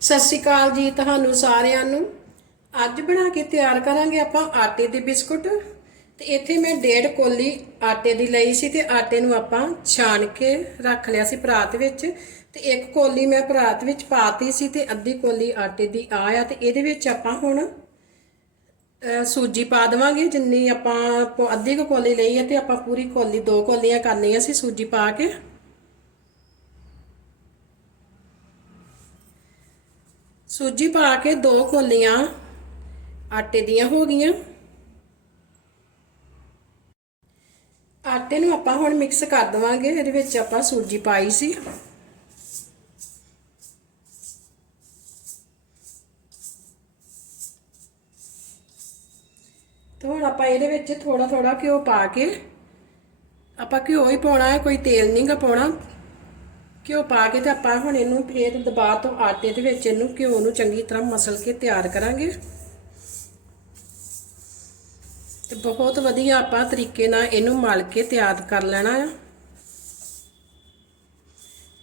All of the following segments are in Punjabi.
ਸਤਿ ਸ਼੍ਰੀ ਅਕਾਲ ਜੀ ਤੁਹਾਨੂੰ ਸਾਰਿਆਂ ਨੂੰ। ਅੱਜ ਬਣਾ ਕੇ ਤਿਆਰ ਕਰਾਂਗੇ ਆਪਾਂ ਆਟੇ ਦੇ ਬਿਸਕੁਟ। ਤੇ ਇੱਥੇ ਮੈਂ ਡੇਢ ਕੋਲੀ ਆਟੇ ਦੀ ਲਈ ਸੀ ਤੇ ਆਟੇ ਨੂੰ ਆਪਾਂ ਛਾਣ ਕੇ ਰੱਖ ਲਿਆ ਸੀ ਪਰਾਤ ਵਿੱਚ। ਤੇ ਇੱਕ ਕੋਲੀ ਮੈਂ ਪਰਾਤ ਵਿੱਚ ਪਾਤੀ ਸੀ ਤੇ ਅੱਧੀ ਕੋਲੀ ਆਟੇ ਦੀ ਆ ਆ ਤੇ ਇਹਦੇ ਵਿੱਚ ਆਪਾਂ ਹੁਣ ਸੂਜੀ ਪਾ ਦੇਵਾਂਗੇ। ਜਿੰਨੀ ਆਪਾਂ ਪੋ- ਅੱਧੀ ਕੁ ਕੋਲੀ ਲਈ ਹੈ ਤੇ ਆਪਾਂ ਪੂਰੀ ਕੋਲੀ ਦੋ ਕੋਲੀਆਂ ਕਰਨੀਆਂ ਸੀ ਸੂਜੀ ਪਾ ਕੇ। ਸੂਜੀ ਪਾ ਕੇ ਦੋ ਕੋਲੀਆਂ ਆਟੇ ਦੀਆਂ ਹੋ ਗਈਆਂ। ਆਟੇ ਨੂੰ ਆਪਾਂ ਹੁਣ ਮਿਕਸ ਕਰ ਦਵਾਂਗੇ, ਇਹਦੇ ਵਿੱਚ ਆਪਾਂ ਸੂਜੀ ਪਾਈ ਸੀ। ਤੇ ਹੁਣ ਆਪਾਂ ਇਹਦੇ ਵਿੱਚ ਥੋੜਾ ਥੋੜਾ ਘਿਓ ਪਾ ਕੇ, ਆਪਾਂ ਘਿਓ ਹੀ ਪਾਉਣਾ ਹੈ, ਕੋਈ ਤੇਲ ਨਹੀਂਗਾ ਪਾਉਣਾ। ਘਿਓ ਪਾ ਕੇ ਤੇ ਆਪਾਂ ਹੁਣ ਇਹਨੂੰ ਫੇਰ ਦਬਾ ਤੋਂ ਆਟੇ ਦੇ ਵਿੱਚ ਇਹਨੂੰ ਘਿਓ ਨੂੰ ਚੰਗੀ ਤਰ੍ਹਾਂ ਮਸਲ ਕੇ ਤਿਆਰ ਕਰਾਂਗੇ। ਤੇ ਬਹੁਤ ਵਧੀਆ ਆਪਾਂ ਤਰੀਕੇ ਨਾਲ ਇਹਨੂੰ ਮਲ ਕੇ ਤਿਆਰ ਕਰ ਲੈਣਾ ਆ।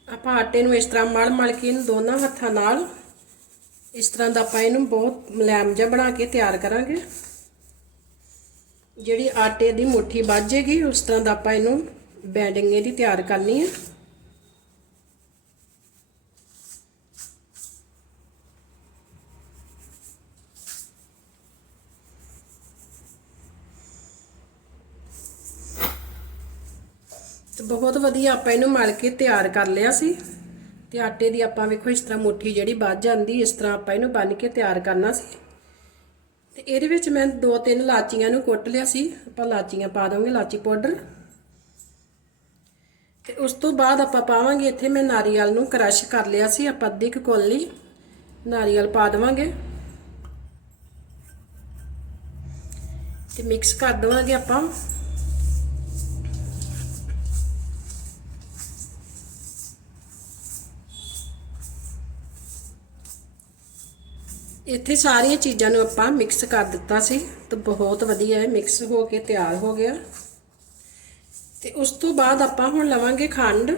ਆਪਾਂ ਆਟੇ ਨੂੰ ਇਸ ਤਰ੍ਹਾਂ ਮਲ ਮਲ ਕੇ ਇਹਨੂੰ ਦੋਨਾਂ ਹੱਥਾਂ ਨਾਲ, ਇਸ ਤਰ੍ਹਾਂ ਦਾ ਆਪਾਂ ਇਹਨੂੰ ਬਹੁਤ ਮੁਲਾਇਮ ਜਿਹਾ ਬਣਾ ਕੇ ਤਿਆਰ ਕਰਾਂਗੇ। ਜਿਹੜੀ ਆਟੇ ਦੀ ਮੁੱਠੀ ਵੱਜੇਗੀ ਉਸ ਤਰ੍ਹਾਂ ਦਾ ਆਪਾਂ ਇਹਨੂੰ ਬੈਂਡਿੰਗ ਇਹਦੀ ਤਿਆਰ ਕਰਨੀ ਹੈ ਤੇ ਬਹੁਤ ਵਧੀਆ ਆਪਾਂ ਇਹਨੂੰ ਮਲ ਕੇ ਤਿਆਰ ਕਰ ਲਿਆ ਸੀ। ਤੇ ਆਟੇ ਦੀ ਆਪਾਂ ਵੇਖੋ ਇਸ ਤਰ੍ਹਾਂ ਮੁੱਠੀ ਜਿਹੜੀ ਵੱਜ ਜਾਂਦੀ, ਇਸ ਤਰ੍ਹਾਂ ਆਪਾਂ ਇਹਨੂੰ ਬੰਨ ਕੇ ਤਿਆਰ ਕਰਨਾ ਸੀ। ਤੇ ਇਹਦੇ ਵਿੱਚ ਮੈਂ ਦੋ ਤਿੰਨ ਲਾਚੀਆਂ ਨੂੰ ਕੁੱਟ ਲਿਆ ਸੀ। ਆਪਾਂ ਲਾਚੀਆਂ ਪਾ ਦਾਂਗੇ ਲਾਚੀ ਪਾਊਡਰ। ਤੇ ਉਸ ਤੋਂ ਬਾਅਦ ਆਪਾਂ ਪਾਵਾਂਗੇ, ਇੱਥੇ ਮੈਂ ਨਾਰੀਅਲ ਨੂੰ ਕ੍ਰਸ਼ ਕਰ ਲਿਆ ਸੀ, ਆਪਾਂ ਅੱਧੀ ਕੁ ਕੋਲੀ ਨਾਰੀਅਲ ਪਾ ਦੇਵਾਂਗੇ। ਤੇ ਮਿਕਸ ਕਰ ਦੇਵਾਂਗੇ ਆਪਾਂ। ਇੱਥੇ ਸਾਰੀਆਂ ਚੀਜ਼ਾਂ ਨੂੰ ਆਪਾਂ ਮਿਕਸ ਕਰ ਦਿੱਤਾ ਸੀ ਤੇ ਬਹੁਤ ਵਧੀਆ ਹੈ ਮਿਕਸ ਹੋ ਕੇ ਤਿਆਰ ਹੋ ਗਿਆ। ਤੇ ਉਸ ਤੋਂ ਬਾਅਦ ਆਪਾਂ ਹੁਣ ਲਵਾਂਗੇ ਖੰਡ।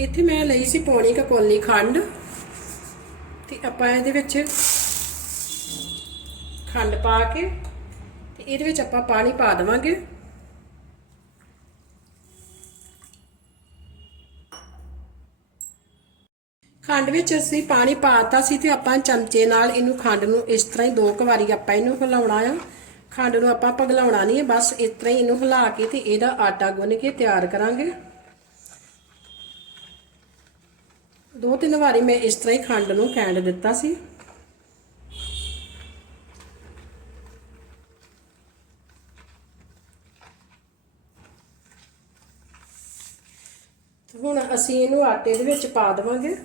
ਇੱਥੇ ਮੈਂ ਲਈ ਸੀ ਪੌਣੀ ਕ ਕੋਲੀ ਖੰਡ। ਤੇ ਆਪਾਂ ਇਹਦੇ ਵਿੱਚ ਖੰਡ ਪਾ ਕੇ ਤੇ ਇਹਦੇ ਵਿੱਚ ਆਪਾਂ ਪਾਣੀ ਪਾ ਦੇਵਾਂਗੇ। ਖੰਡ ਵਿੱਚ ਅਸੀਂ ਪਾਣੀ ਪਾਤਾ ਸੀ ਤੇ ਆਪਾਂ ਚਮਚੇ ਨਾਲ ਇਹਨੂੰ ਖੰਡ ਨੂੰ ਇਸ ਤਰ੍ਹਾਂ ਹੀ ਦੋ ਕੁ ਵਾਰੀ ਆਪਾਂ ਇਹਨੂੰ ਹਿਲਾਉਣਾ ਆ। ਖੰਡ ਨੂੰ ਆਪਾਂ ਪਗਲਾਉਣਾ ਨਹੀਂ ਹੈ ਬਸ ਇਸ ਤਰ੍ਹਾਂ ਹੀ ਇਹਨੂੰ ਹਿਲਾ ਕੇ ਤੇ ਇਹਦਾ ਆਟਾ ਗੁੰਨ ਕੇ ਤਿਆਰ ਕਰਾਂਗੇ। ਦੋ ਤਿੰਨ ਵਾਰੀ ਮੈਂ ਇਸ ਤਰ੍ਹਾਂ ਹੀ ਖੰਡ ਨੂੰ ਕੈਂਡ ਦਿੱਤਾ ਸੀ। ਹੁਣ ਅਸੀਂ ਇਹਨੂੰ ਆਟੇ ਦੇ ਵਿੱਚ ਪਾ ਦੇਵਾਂਗੇ।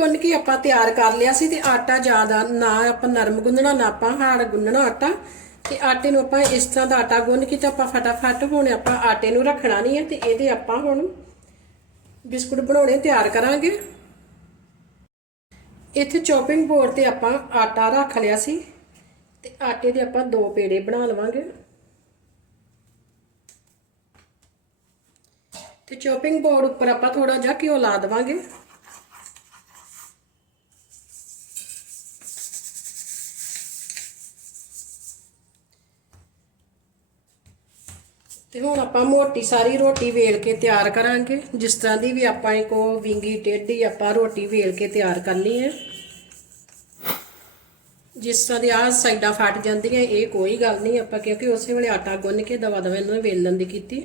ਗੁੰਨ ਕੇ ਆਪਾਂ ਤਿਆਰ ਕਰ ਲਿਆ ਸੀ ਤੇ ਆਟਾ ਜ਼ਿਆਦਾ ਨਾ ਆਪਾਂ ਨਰਮ ਗੁੰਨਣਾ, ਨਾ ਆਪਾਂ ਹਾਰਡ ਗੁੰਨਣਾ ਆਟਾ। ਤੇ ਆਟੇ ਨੂੰ ਆਪਾਂ ਇਸ ਤਰ੍ਹਾਂ ਦਾ ਆਟਾ ਗੁੰਨ ਕੇ ਤੇ ਆਪਾਂ ਫਟਾਫਟ ਹੁਣ ਆਪਾਂ ਆਟੇ ਨੂੰ ਰੱਖਣਾ ਨਹੀਂ ਹੈ ਤੇ ਇਹਦੇ ਆਪਾਂ ਹੁਣ ਬਿਸਕੁਟ ਬਣਾਉਣੇ ਤਿਆਰ ਕਰਾਂਗੇ। ਇੱਥੇ ਚੋਪਿੰਗ ਬੋਰਡ ਤੇ ਆਪਾਂ ਆਟਾ ਰੱਖ ਲਿਆ ਸੀ ਤੇ ਆਟੇ ਦੇ ਆਪਾਂ ਦੋ ਪੇੜੇ ਬਣਾ ਲਵਾਂਗੇ। ਤੇ ਚੋਪਿੰਗ ਬੋਰਡ ਉੱਪਰ ਆਪਾਂ ਥੋੜਾ ਜਿਹਾ ਘਿਓ ਲਾ ਦੇਵਾਂਗੇ। ਤੇ ਹੁਣ ਆਪਾਂ ਮੋਟੀ ਸਾਰੀ ਰੋਟੀ ਵੇਲ ਕੇ ਤਿਆਰ ਕਰਾਂਗੇ। ਜਿਸ ਤਰ੍ਹਾਂ ਦੀ ਵੀ ਆਪਾਂ ਕੋ ਵਿੰਗੀ ਟੇਢੀ ਆਪਾਂ ਰੋਟੀ ਵੇਲ ਕੇ ਤਿਆਰ ਕਰਨੀ ਹੈ। ਜਿਸ ਤਰ੍ਹਾਂ ਦੀ ਆਹ ਸਾਈਡਾਂ ਫਟ ਜਾਂਦੀਆਂ, ਇਹ ਕੋਈ ਗੱਲ ਨਹੀਂ, ਆਪਾਂ ਕਿਉਂਕਿ ਉਸੇ ਵੇਲੇ ਆਟਾ ਗੁੰਨ ਕੇ ਦਵਾ ਦਵਾ ਇਹਨਾਂ ਨੂੰ ਵੇਲਣ ਦੀ ਕੀਤੀ।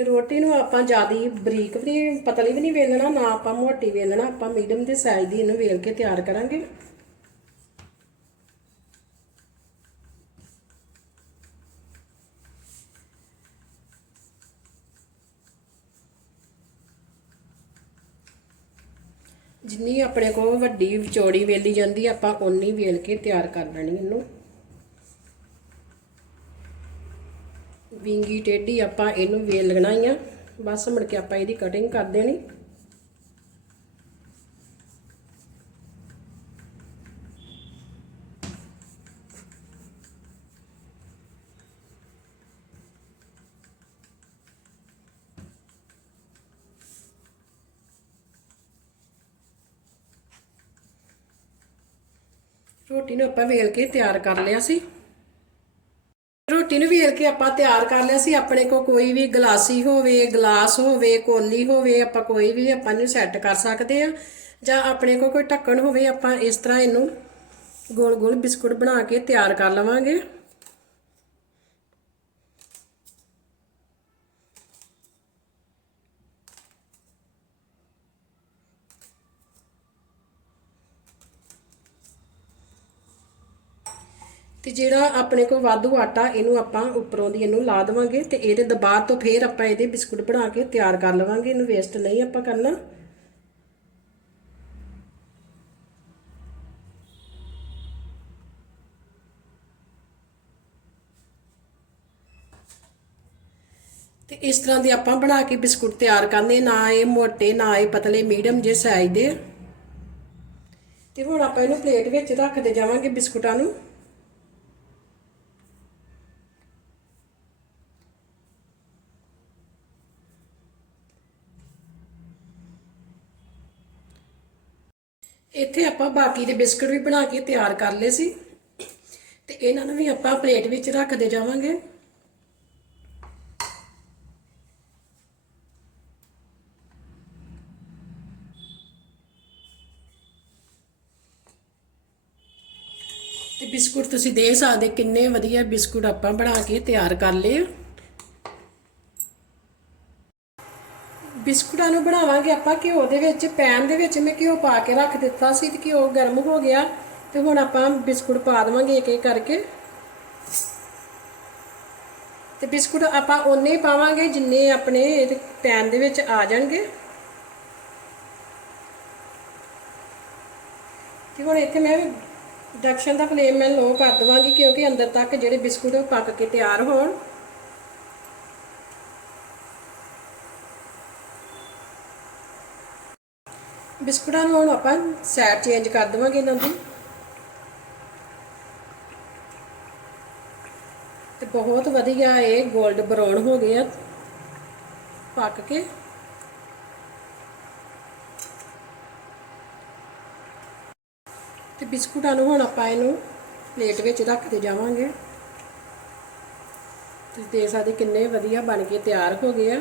ਤੇ ਰੋਟੀ ਨੂੰ ਆਪਾਂ ਜਿਆਦੀ ਬਰੀਕ ਵੀ ਨਹੀਂ, ਪਤਲੀ ਵੀ ਨਹੀਂ ਵੇਲਣਾ, ਨਾ ਆਪਾਂ ਮੋਟੀ ਵੇਲਣਾ, ਆਪਾਂ ਮੀਡੀਅਮ ਦੇ ਸਾਈਜ਼ ਦੀ ਇਹਨੂੰ ਵੇਲ ਕੇ ਤਿਆਰ ਕਰਾਂਗੇ। ਜਿੰਨੀ ਆਪਣੇ ਕੋਲ ਵੱਡੀ ਚੌੜੀ ਵੇਲੀ ਜਾਂਦੀ, ਆਪਾਂ ਓਨੀ ਵੇਲ ਕੇ ਤਿਆਰ ਕਰ ਲੈਣੀ ਇਹਨੂੰ। ਵਿੰਗੀ ਟੇਢੀ ਆਪਾਂ ਇਹਨੂੰ ਵੇਲ ਲਗਣਾ ਹੀ ਆ। ਬਸ ਮੁੜ ਕੇ ਆਪਾਂ ਇਹਦੀ ਕਟਿੰਗ ਕਰ ਦੇਣੀ। ਰੋਟੀ ਨੂੰ ਆਪਾਂ ਵੇਲ ਕੇ ਤਿਆਰ ਕਰ ਲਿਆ ਸੀ। ਰੋਟੀ ਨੂੰ ਵੇਲ ਕੇ ਆਪਾਂ ਤਿਆਰ ਕਰ ਲਿਆ ਸੀ। ਆਪਣੇ ਕੋ ਕੋਈ ਵੀ ਗਲਾਸੀ ਹੋਵੇ, ਗਲਾਸ ਹੋਵੇ, ਕੋਲੀ ਹੋਵੇ, ਆਪਾਂ ਕੋਈ ਵੀ ਆਪਾਂ ਨੂੰ ਸੈੱਟ ਕਰ ਸਕਦੇ ਆ ਜਾਂ ਆਪਣੇ ਕੋ ਕੋਈ ਢੱਕਣ ਹੋਵੇ, ਆਪਾਂ ਇਸ ਤਰ੍ਹਾਂ ਇਹਨੂੰ ਗੋਲ ਗੋਲ ਬਿਸਕੁਟ ਬਣਾ ਕੇ ਤਿਆਰ ਕਰ ਲਵਾਂਗੇ। ਤੇ ਜਿਹੜਾ ਆਪਣੇ ਕੋਲ ਵਾਧੂ ਆਟਾ, ਇਹਨੂੰ ਆਪਾਂ ਉੱਪਰੋਂ ਦੀ ਇਹਨੂੰ ਲਾ ਦੇਵਾਂਗੇ ਤੇ ਇਹਦੇ ਦਬਾਅ ਤੋਂ ਫੇਰ ਆਪਾਂ ਇਹਦੇ ਬਿਸਕੁਟ ਬਣਾ ਕੇ ਤਿਆਰ ਕਰ ਲਵਾਂਗੇ। ਇਹਨੂੰ ਵੇਸਟ ਨਹੀਂ ਆਪਾਂ ਕਰਨਾ। ਤੇ ਇਸ ਤਰ੍ਹਾਂ ਦੇ ਆਪਾਂ ਬਣਾ ਕੇ ਬਿਸਕੁਟ ਤਿਆਰ ਕਰਨੇ, ਨਾ ਇਹ ਮੋਟੇ, ਨਾ ਇਹ ਪਤਲੇ, ਮੀਡੀਅਮ ਜੇ ਸਾਈਜ਼ ਦੇ। ਤੇ ਹੁਣ ਆਪਾਂ ਇਹਨੂੰ ਪਲੇਟ ਵਿੱਚ ਰੱਖਦੇ ਜਾਵਾਂਗੇ ਬਿਸਕੁਟਾਂ ਨੂੰ। ਇੱਥੇ ਆਪਾਂ ਬਾਕੀ ਦੇ ਬਿਸਕੁਟ ਵੀ ਬਣਾ ਕੇ ਤਿਆਰ ਕਰ ਲਏ ਸੀ। ਤੇ ਇਹਨਾਂ ਨੂੰ ਵੀ ਆਪਾਂ ਪਲੇਟ ਵਿੱਚ ਰੱਖਦੇ ਜਾਵਾਂਗੇ। ਤੇ ਬਿਸਕੁਟ ਤੁਸੀਂ ਦੇ ਸਕਦੇ ਕਿੰਨੇ ਵਧੀਆ ਬਿਸਕੁਟ ਆਪਾਂ ਬਣਾ ਕੇ ਤਿਆਰ ਕਰ ਲਏ ਬਿਸਕੁਟਾਂ ਨੂੰ ਬਣਾਵਾਂਗੇ ਆਪਾਂ ਘਿਓ ਦੇ ਵਿੱਚ, ਪੈਨ ਦੇ ਵਿੱਚ ਮੈਂ ਘਿਓ ਪਾ ਕੇ ਰੱਖ ਦਿੱਤਾ ਸੀ ਤੇ ਘਿਓ ਗਰਮ ਹੋ ਗਿਆ ਤੇ ਹੁਣ ਆਪਾਂ ਬਿਸਕੁਟ ਪਾ ਦੇਵਾਂਗੇ ਇੱਕ ਇੱਕ ਕਰਕੇ। ਤੇ ਬਿਸਕੁਟ ਆਪਾਂ ਓਨੇ ਪਾਵਾਂਗੇ ਜਿੰਨੇ ਆਪਣੇ ਇਹਦੇ ਪੈਨ ਦੇ ਵਿੱਚ ਆ ਜਾਣਗੇ। ਤੇ ਹੁਣ ਇੱਥੇ ਮੈਂ ਇੰਡਕਸ਼ਨ ਦਾ ਫਲੇਮ ਮੈਂ ਲੋ ਕਰ ਦਵਾਂਗੀ ਕਿਉਂਕਿ ਅੰਦਰ ਤੱਕ ਜਿਹੜੇ ਬਿਸਕੁਟ ਉਹ ਪੱਕ ਕੇ ਤਿਆਰ ਹੋਣ। ਬਿਸਕੁਟਾਂ ਨੂੰ ਹੁਣ ਆਪਾਂ ਸਾਈਡ ਚੇਂਜ ਕਰ ਦੇਵਾਂਗੇ ਇਹਨਾਂ ਦੀ। ਤੇ ਬਹੁਤ ਵਧੀਆ ਇਹ 골ਡ ਬਰਾਉਨ ਹੋ ਗਏ ਆ। ਪੱਕ ਕੇ। ਤੇ ਬਿਸਕੁਟਾਂ ਨੂੰ ਹੁਣ ਆਪਾਂ ਇਹਨੂੰ ਪਲੇਟ ਵਿੱਚ ਰੱਖਦੇ ਜਾਵਾਂਗੇ। ਤੁਸੀਂ ਦੇਖ ਸਕਦੇ ਕਿੰਨੇ ਵਧੀਆ ਬਣ ਕੇ ਤਿਆਰ ਹੋ ਗਏ ਆ।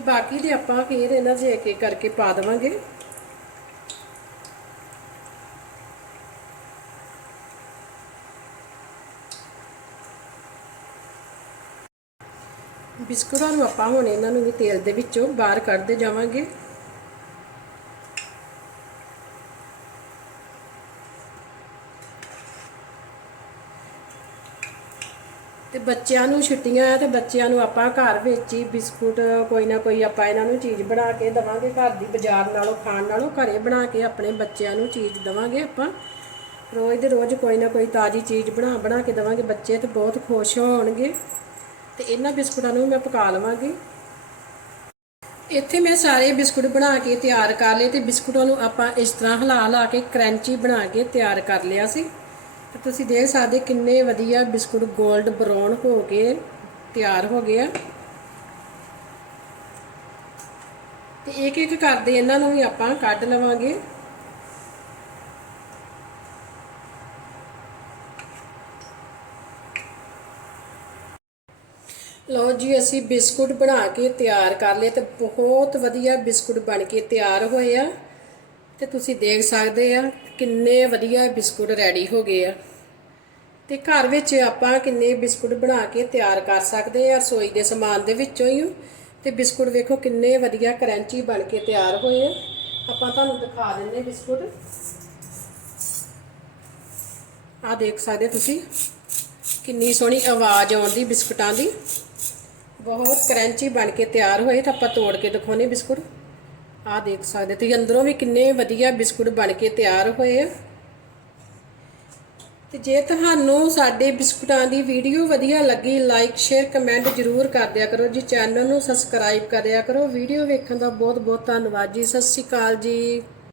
ਤੇ ਬਾਕੀ ਦੇ ਆਪਾਂ ਫੇਰ ਇਹਨਾਂ ਦੇ ਇੱਕ ਇੱਕ ਕਰਕੇ ਪਾ ਦੇਵਾਂਗੇ। ਬਿਸਕੁਟਾਂ ਨੂੰ ਆਪਾਂ ਹੁਣ ਇਹਨਾਂ ਨੂੰ ਵੀ ਤੇਲ ਦੇ ਵਿੱਚੋਂ ਬਾਹਰ ਕੱਢਦੇ ਜਾਵਾਂਗੇ। ਬੱਚਿਆਂ ਨੂੰ ਛੁੱਟੀਆਂ ਆ ਤੇ ਬੱਚਿਆਂ ਨੂੰ ਆਪਾਂ ਘਰ ਵਿੱਚ ਹੀ ਬਿਸਕੁਟ, ਕੋਈ ਨਾ ਕੋਈ ਆਪਾਂ ਇਹਨਾਂ ਨੂੰ ਚੀਜ਼ ਬਣਾ ਕੇ ਦਵਾਂਗੇ, ਘਰ ਦੀ ਬਾਜ਼ਾਰ ਨਾਲੋਂ, ਖਾਣ ਨਾਲੋਂ ਘਰੇ ਬਣਾ ਕੇ ਆਪਣੇ ਬੱਚਿਆਂ ਨੂੰ ਚੀਜ਼ ਦਵਾਂਗੇ ਆਪਾਂ। ਰੋਜ਼ ਦੇ ਰੋਜ਼ ਕੋਈ ਨਾ ਕੋਈ ਤਾਜ਼ੀ ਚੀਜ਼ ਬਣਾ ਬਣਾ ਕੇ ਦਵਾਂਗੇ, ਬੱਚੇ ਤੇ ਬਹੁਤ ਖੁਸ਼ ਹੋਣਗੇ। ਤੇ ਇਹਨਾਂ ਬਿਸਕੁਟਾਂ ਨੂੰ ਮੈਂ ਪਕਾ ਲਵਾਂਗੀ। ਇੱਥੇ ਮੈਂ ਸਾਰੇ ਬਿਸਕੁਟ ਬਣਾ ਕੇ ਤਿਆਰ ਕਰ ਲਏ ਤੇ ਬਿਸਕੁਟਾਂ ਨੂੰ ਆਪਾਂ ਇਸ ਤਰ੍ਹਾਂ ਹਿਲਾ ਹਿਲਾ ਕੇ ਕਰੰਚੀ ਬਣਾ ਕੇ ਤਿਆਰ ਕਰ ਲਿਆ ਸੀ। ਤੇ ਤੁਸੀਂ ਦੇਖ ਸਕਦੇ ਕਿੰਨੇ ਵਧੀਆ ਬਿਸਕੁਟ 골ਡ ਬਰਾਊਨ ਹੋ ਕੇ ਤਿਆਰ ਹੋ ਗਏ ਆ। ਤੇ ਇੱਕ ਇੱਕ ਕਰਦੇ ਇਹਨਾਂ ਨੂੰ ਵੀ ਆਪਾਂ ਕੱਢ ਲਵਾਂਗੇ। ਲਓ ਜੀ, ਅਸੀਂ ਬਿਸਕੁਟ ਬਣਾ ਕੇ ਤਿਆਰ ਕਰ ਲਏ ਤੇ ਬਹੁਤ ਵਧੀਆ ਬਿਸਕੁਟ ਬਣ ਕੇ ਤਿਆਰ ਹੋਏ ਆ। ਤੇ ਤੁਸੀਂ ਦੇਖ ਸਕਦੇ ਆ ਕਿੰਨੇ ਵਧੀਆ ਬਿਸਕੁਟ ਰੈਡੀ ਹੋ ਗਏ ਆ। ਤੇ ਘਰ ਵਿੱਚ ਆਪਾਂ ਕਿੰਨੇ ਬਿਸਕੁਟ ਬਣਾ ਕੇ ਤਿਆਰ ਕਰ ਸਕਦੇ ਆ ਰਸੋਈ ਦੇ ਸਮਾਨ ਦੇ ਵਿੱਚੋਂ ਹੀ। ਤੇ ਬਿਸਕੁਟ ਵੇਖੋ ਕਿੰਨੇ ਵਧੀਆ ਕਰੰਚੀ ਬਣ ਕੇ ਤਿਆਰ ਹੋਏ ਆ। ਆਪਾਂ ਤੁਹਾਨੂੰ ਦਿਖਾ ਦਿੰਨੇ ਬਿਸਕੁਟ। ਆ ਦੇਖ ਸਕਦੇ ਤੁਸੀਂ, ਕਿੰਨੀ ਸੋਹਣੀ ਆਵਾਜ਼ ਆਉਂਦੀ ਬਿਸਕੁਟਾਂ ਦੀ। ਬਹੁਤ ਕਰੰਚੀ ਬਣ ਕੇ ਤਿਆਰ ਹੋਏ ਤਾਂ ਆਪਾਂ ਤੋੜ ਕੇ ਦਿਖਾਉਨੇ ਬਿਸਕੁਟ। ਆਹ ਦੇਖ ਸਕਦੇ ਤੁਸੀਂ ਅੰਦਰੋਂ ਵੀ ਕਿੰਨੇ ਵਧੀਆ ਬਿਸਕੁਟ ਬਣ ਕੇ ਤਿਆਰ ਹੋਏ ਆ। ਤੇ ਜੇ ਤੁਹਾਨੂੰ ਸਾਡੇ ਬਿਸਕੁਟਾਂ ਦੀ ਵੀਡੀਓ ਵਧੀਆ ਲੱਗੀ ਲਾਈਕ ਸ਼ੇਅਰ ਕਮੈਂਟ ਜਰੂਰ ਕਰ ਦਿਆ ਕਰੋ ਜੀ। ਚੈਨਲ ਨੂੰ ਸਬਸਕ੍ਰਾਈਬ ਕਰਿਆ ਕਰੋ। ਵੀਡੀਓ ਵੇਖਣ ਦਾ ਬਹੁਤ ਬਹੁਤ ਧੰਨਵਾਦ ਜੀ। ਸਤਿ ਸ਼੍ਰੀ ਅਕਾਲ ਜੀ।